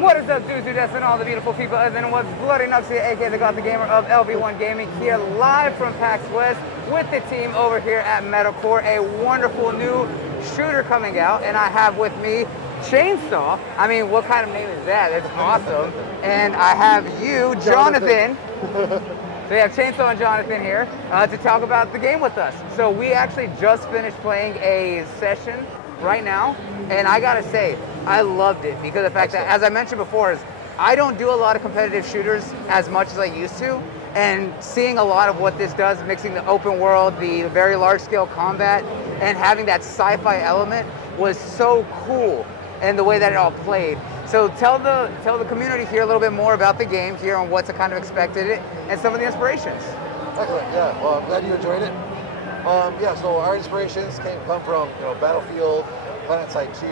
What is up, dudes and all the beautiful people other than what's Bloody Nuxie, aka the Gothic Gamer of LV1 Gaming, here live from PAX West with the team over here at MetalCore, a wonderful new shooter coming out, and I have with me Chainsaw. I mean, what kind of name is that? It's awesome. And I have you, Jonathan. So we have Chainsaw and Jonathan here to talk about the game with us. So we actually just finished playing a session right now, and I gotta say, I loved it because of the fact that, as I mentioned before, is I don't do a lot of competitive shooters as much as I used to, and seeing a lot of what this does, mixing the open world, the very large-scale combat, and having that sci-fi element was so cool, and the way that it all played. So tell the community here a little bit more about the game here and what's kind of expected it, and some of the inspirations. Excellent. Yeah. Well, I'm glad you enjoyed it. Yeah. So our inspirations come from Battlefield, PlanetSide 2.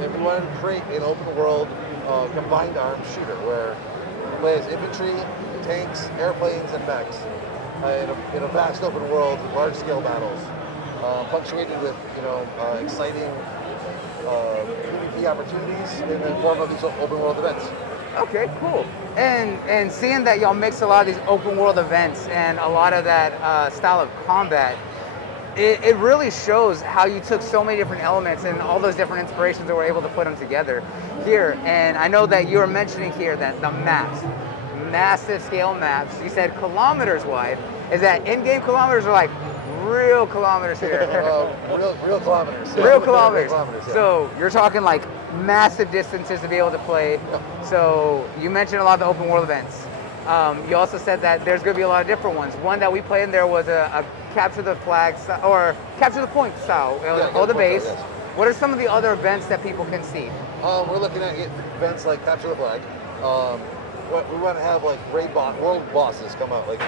And we wanted to create an open world combined arms shooter where you play as infantry, tanks, airplanes, and mechs in a vast open world with large scale battles, punctuated with exciting PvP opportunities in the form of these open world events. Okay, cool. And seeing that y'all mix a lot of these open world events and a lot of that style of combat, it really shows how you took so many different elements and all those different inspirations and were able to put them together here. And I know that you were mentioning here that the maps, massive scale maps, you said kilometers wide. Is that in-game kilometers or like real kilometers here? Real kilometers. Yeah. Real kilometers. Yeah. So you're talking like massive distances to be able to play. Yeah. So you mentioned a lot of the open world events. You also said that there's going to be a lot of different ones. One that we played in there was a capture the flag or capture the point style, or the base. Yes. What are some of the other events that people can see? We're looking at events like capture the flag. We want to have like world bosses come out, like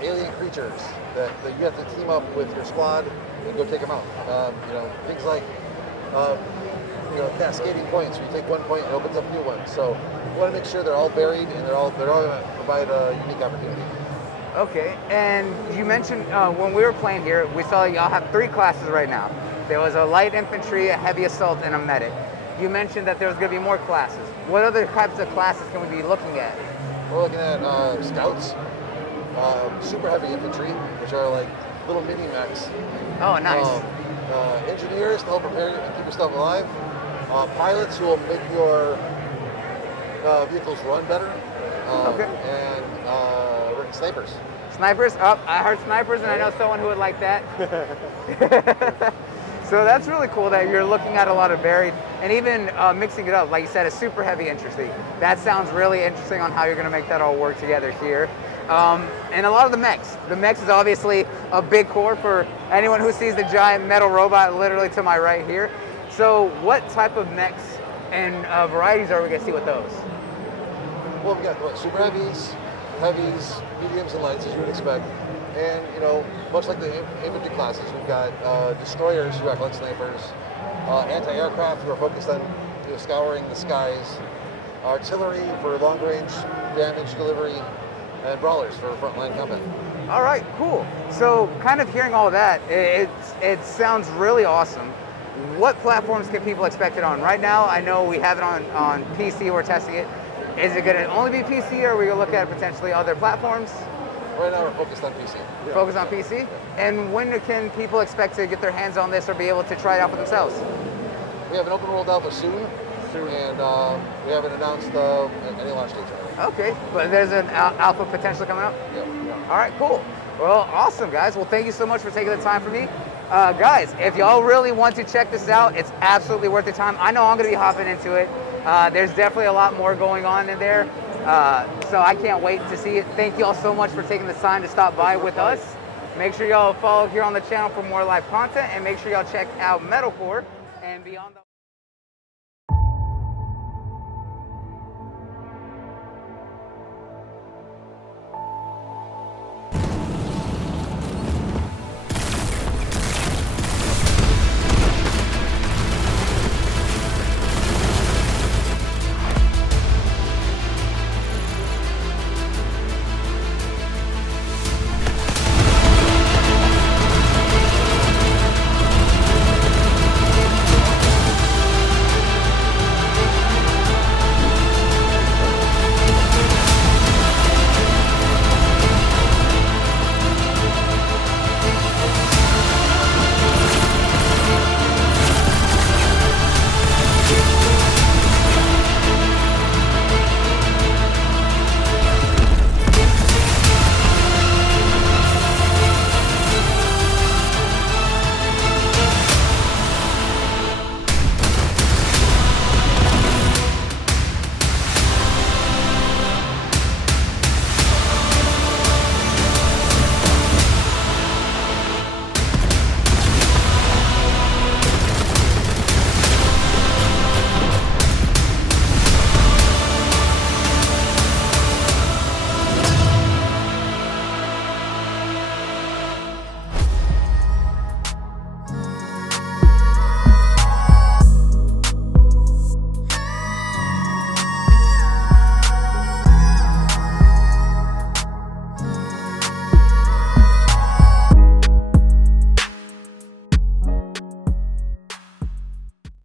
alien creatures that you have to team up with your squad and go take them out. Things like cascading points. Where you take one point, it opens up new ones. So we want to make sure they're all buried and they're all going to provide a unique opportunity. Okay. And you mentioned when we were playing here, we saw y'all have 3 classes right now. There was a light infantry, a heavy assault, and a medic. You mentioned that there was going to be more classes. What other types of classes can we be looking at? We're looking at scouts, super heavy infantry, which are like little mini mechs. Oh, nice. Engineers to help prepare and keep your stuff alive. Pilots who will make your vehicles run better. And snipers. Snipers? Oh, I heard snipers, and I know someone who would like that. So that's really cool that you're looking at a lot of varied, and even mixing it up, like you said, a super heavy interesting. That sounds really interesting on how you're going to make that all work together here. And a lot of the mechs. The mechs is obviously a big core for anyone who sees the giant metal robot literally to my right here. So what type of mechs and varieties are we going to see with those? Well, we've got super heavies, mediums, and lights, as you would expect. And, much like the infantry classes, we've got destroyers who act like snipers, anti-aircraft who are focused on scouring the skies, artillery for long-range damage delivery, and brawlers for frontline combat. All right, cool. So kind of hearing all that, it sounds really awesome. What platforms can people expect it on? Right now, I know we have it on PC, we're testing it. Is it going to only be PC, or are we going to look at potentially other platforms? Right now, we're focused on PC. Yeah. Focused on PC? Yeah. And when can people expect to get their hands on this or be able to try it out for themselves? We have an open world alpha soon. And we haven't announced any launch dates right now. Okay, but there's an alpha potentially coming up? Yeah. All right, cool. Well, awesome, guys. Well, thank you so much for taking the time for me. Guys, if y'all really want to check this out, it's absolutely worth the time. I know I'm going to be hopping into it. There's definitely a lot more going on in there. So I can't wait to see it. Thank y'all so much for taking the time to stop by with us. Make sure y'all follow here on the channel for more live content, and make sure y'all check out MetalCore and Beyond the